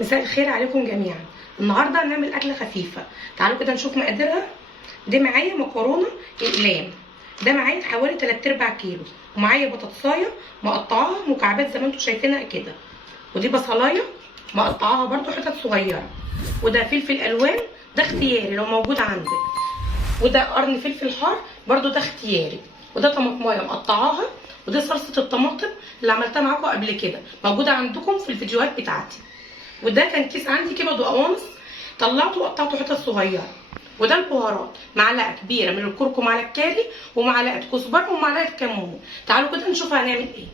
مساء الخير عليكم جميعا. النهارده هنعمل اكله خفيفه. تعالوا كده نشوف مقاديرها. دي معايا مكرونه اقلام، ده معايا حوالي 3/4 كيلو، ومعايا بطاطسايه مقطعاها مكعبات زي ما انتم شايفينها كده، ودي بصلايه مقطعاها برده حتت صغيره، وده فلفل الوان ده اختياري لو موجود عندك، وده قرن فلفل حار برده ده اختياري، وده طماطمايه مقطعاها، ودي صلصه الطماطم اللي عملتها معاكم قبل كده موجوده عندكم في الفيديوهات بتاعتي، وده كان كيس عندي كبد وقوانص طلعته وقطعته حتت صغيره، وده البهارات معلقه كبيره من الكركم على الكاري، ومعلقه كزبره، ومعلقه كمون. تعالوا كده نشوف هنعمل ايه.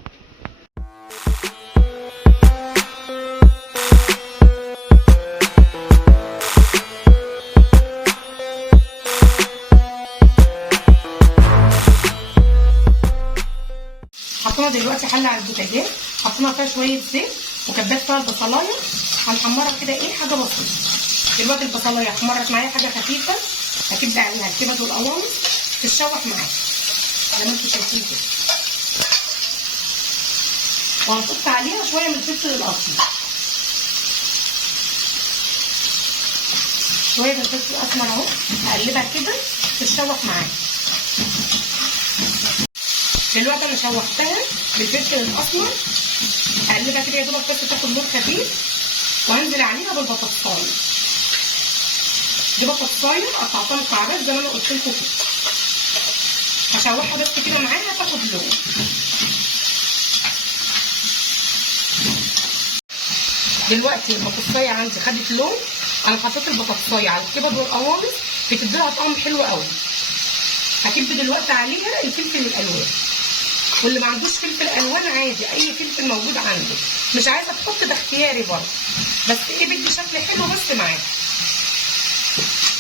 حطينا دلوقتي حله على البوتاجاز، حطينا فيها شويه زيت وكبات فيها البصلايه، هنحمرها كده حاجه بسيطه. دلوقتي البصلايه احمرت معايا حاجه خفيفه، هكب عليها الكبد والقوانص تتشوح معايا زي ما انتم شايفين كده، وهنحط عليها شويه من الفلفل الاسمر، شويه من الفلفل الاسمر اهو، هقلبها كده تتشوح معايا. دلوقتي انا شوحتها بالفلفل الاسمر، هقلبها كده يا دوبك بس تاخد لون خفيف، وهنزل عليها بالبطاطسايه. دي بطاطسايه قطعتها مكعبات زي ما انا قلت لكم كده، هشوحها بس كده معاها تاخد لون. دلوقتي البطاطسايه عندي خدت لون، انا حطيت البطاطسايه على الكبد والقوانص بتديلها طعم حلو قوي. هكب دلوقتي عليها الفلفل الالوان، واللي ما عندوش فلفل الوان عادي اي فلفل موجود عنده، مش عايزه تحط ده اختياري برضه، بس بدي شكل حلو بس معاه،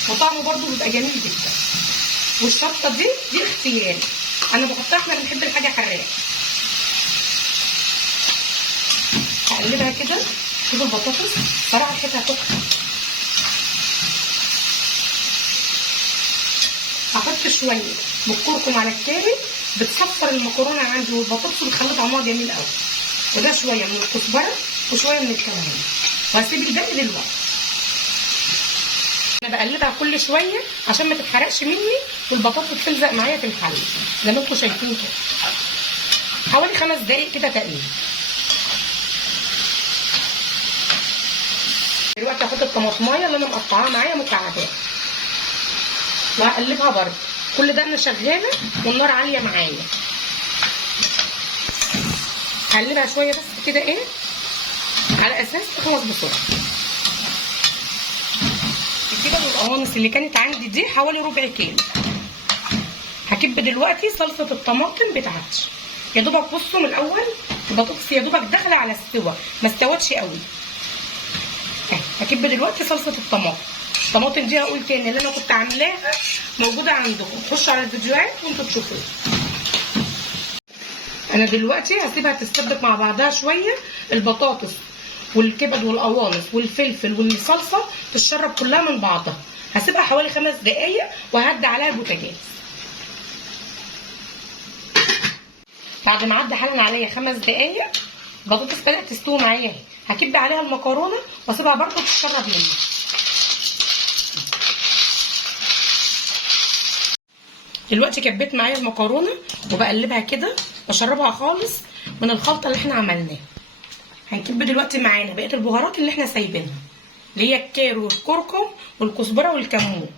وطعمه برضه بيبقى جميل جدا. والشطه دي اختياري، انا بحطها احنا بنحب الحاجه حراقه. هقلبها كده. شوفوا البطاطس صراحه ريحتها تحفه. هحط شويه من الكركم على الكاري، بتصفر المكرونه عندي والبطاطس وبتخلي طعمها جميل قوي، وده شويه من الكزبره وشويه من الكمون، وهسيب الباقي دلوقتي. انا بقلبها كل شويه عشان ما تتحرقش مني والبطاطس تلزق معايا في الحله زي ما انتم شايفين كده، حوالي 5 دقايق كده تقريبا. دلوقتي هحط الطماطمايه اللي انا مقطعاها معايا مكعبات، وهقلبها برده. كل ده انا شغاله والنار عاليه معايا. هقلبها شويه بس كده على اساس تخلص بسرعه. الكبد والقوانص اللي كانت عندي دي حوالي ربع كيلو. هكب دلوقتي صلصه الطماطم بتاعتي. يا دوبك بصوا من الاول البطاطس يا دوبك داخله على السوا، ما استوتش قوي. هكب دلوقتي صلصه الطماطم. الطماطم دي هقول تاني اللي انا كنت عاملاها موجوده عندكم، خشوا على الفيديوهات وانتوا تشوفوها. انا دلوقتي هسيبها تتسبك مع بعضها شويه، البطاطس والكبد والقوانص والفلفل والصلصه تتشرب كلها من بعضها. هسيبها حوالي 5 دقايق وهدي عليها البوتاجاز. بعد ما عدى حالا عليا 5 دقايق البطاطس بدات تستوي معايا اهي. هكب عليها المكرونه واسيبها برده تتشرب منها. دلوقتي كبيت معايا المكرونه وبقلبها كده، بشربها خالص من الخلطه اللي احنا عملناها. هنكب دلوقتي معانا بقيه البهارات اللي احنا سايبينها، اللي هي الكاري والكركم والكزبره والكمون،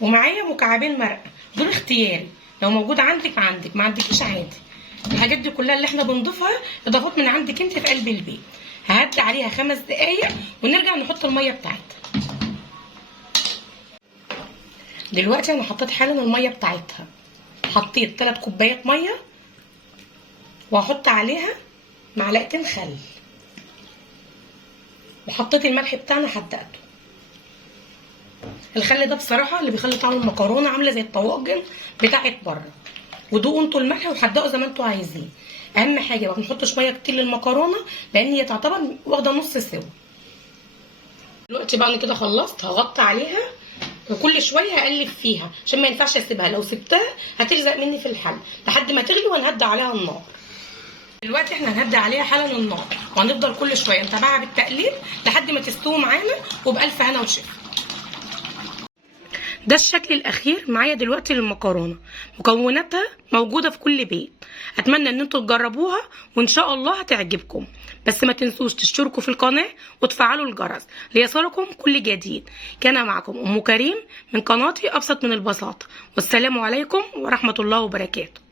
ومعايا مكعبين مرقه دول اختياري لو موجود عندك ما عندكيش عادي. الحاجات دي كلها اللي احنا بنضيفها اضافات من عندك انت في قلب البيت. ههدي عليها 5 دقايق ونرجع نحط الميه بتاعتها. دلوقتي انا حطيت حالا الميه بتاعتها، حطيت 3 كوبايات ميه، وهحط عليها معلقتين خل، وحطيت الملح بتاعنا حدقته. الخل ده بصراحه اللي بيخلي طعم المكرونه عامله زي الطواجن بتاعت بره. ودوقوا انتوا الملح وحدقوا زي ما انتوا عايزين. اهم حاجه ما بنحطش ميه كتير للمكرونه لان هي تعتبر واخده نص سوا. دلوقتي بقى انا كده خلصت، هغطي عليها وكل شويه هقلب فيها عشان ما ينفعش اسيبها، لو سبتها هتلزق مني في الحل لحد ما تغلي وهنهدي عليها النار. دلوقتي احنا هنهدي عليها حالا النار، وهنفضل كل شويه نتابعها بالتقليب لحد ما تستوي معانا، وبألف هنا وشفا. ده الشكل الاخير معايا دلوقتي للمكرونه، مكوناتها موجوده في كل بيت. اتمنى ان انتوا تجربوها وان شاء الله هتعجبكم، بس ما تنسوش تشتركوا في القناه وتفعلوا الجرس ليصلكم كل جديد. كان معكم ام كريم من قناتي ابسط من البساطه، والسلام عليكم ورحمه الله وبركاته.